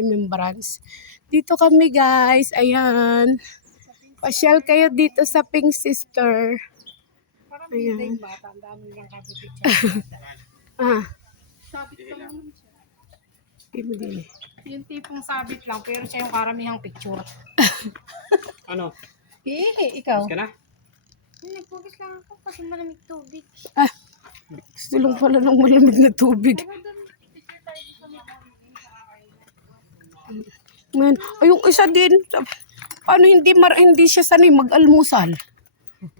remembrance. Dito kami guys, ayan. Pasyal kayo dito sa Pink Sister. Parang Ayan. hindi bata, ang dami lang kami picture. Sabit lang naman siya. Hindi. Yung tipong sabit lang, pero siya yung karamihang picture. Ano? Ikaw? Ka na? Nagpugis lang ako kasi malamig tubig. Gusto lang pala ng malamig na tubig. Man, ay, yung isa din, paano hindi siya sanay mag-almusal?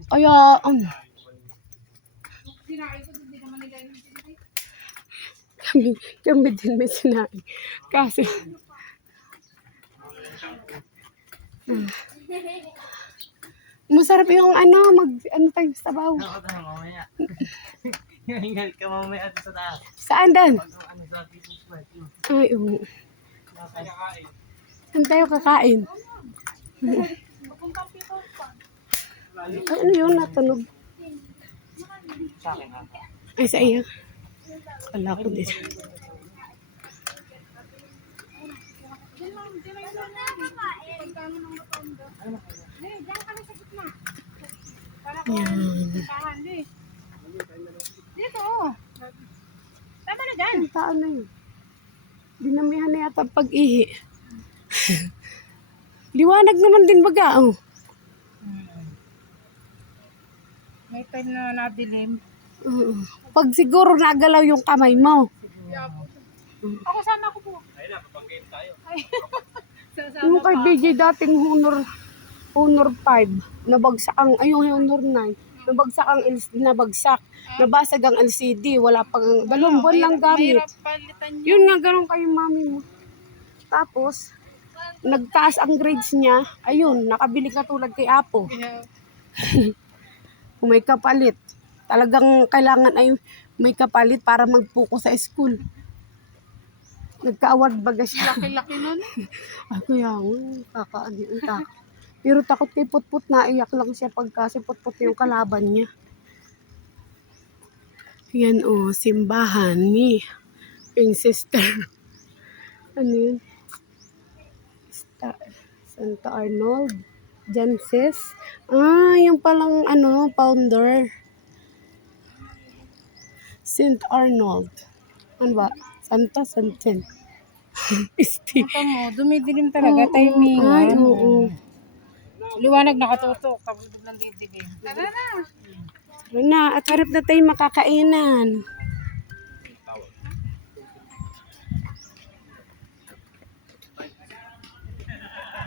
Kaya, kami din may sinain. Kasi, masarap yung ano tayo sa baw. Ako tayo mamaya. Hingal ka mamaya at sa taas. Saan dan? Ano sa people's sweat. Ay, oo. Saan tayo kakain? Ay, ano yun? Natunog. Sa akin ha. Ay, sa iyo. Wala ko din. Yan. Dito. Tama na dyan. Ang taan na yun. Dinamihan na yata ang pag-ihi. Liwanag naman din baga. Oh. May time na nadilim. Pag siguro nagalaw yung kamay mo. Ako sama ko po. Ayun na, papag-game tayo. Yung kay BJ dating Honor 5, nabagsak ang, Honor 9, nabagsak ang LCD, nabasag ang LCD, wala pang, 2 buwan lang gamit. Mahirap palitan niya. Yun nga, ganun kayo mami mo. Tapos, nagtaas ang grades niya, ayun, nakabili ka tulad kay Apo. Kung may kapalit, talagang kailangan ay may kapalit para magpuko sa school. Nagka-award baga siya. Laki-laki nun. Ako yan, kaka. Pero takot kay Putput, naiyak lang siya pagka si Putput yung kalaban niya. Yan simbahan ni Pink Sister. Ano yun? Santa Arnold. Janses. Yung palang founder. Saint Arnold. Ano ba? Santen. Mata mo, dumidilim talaga. Timing. Ay, oo. Liwanag nakatutok. Tapos biglang didilim. Tara na. Tara na, at harap na tayo makakainan.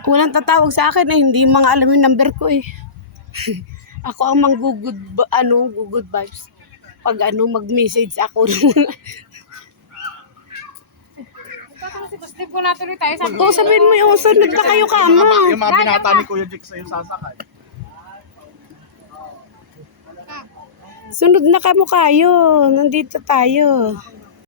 Walang tatawag sa akin hindi mga alam yung number ko eh. Ako ang good vibes. Pag mag-message ako. Gusto ko natuloy tayo sa Kung sabihin mo yung sunod na kayo kama. Yung mga binata ni Kuya Jake sa'yo sasakay. Sunod na kayo. Nandito tayo.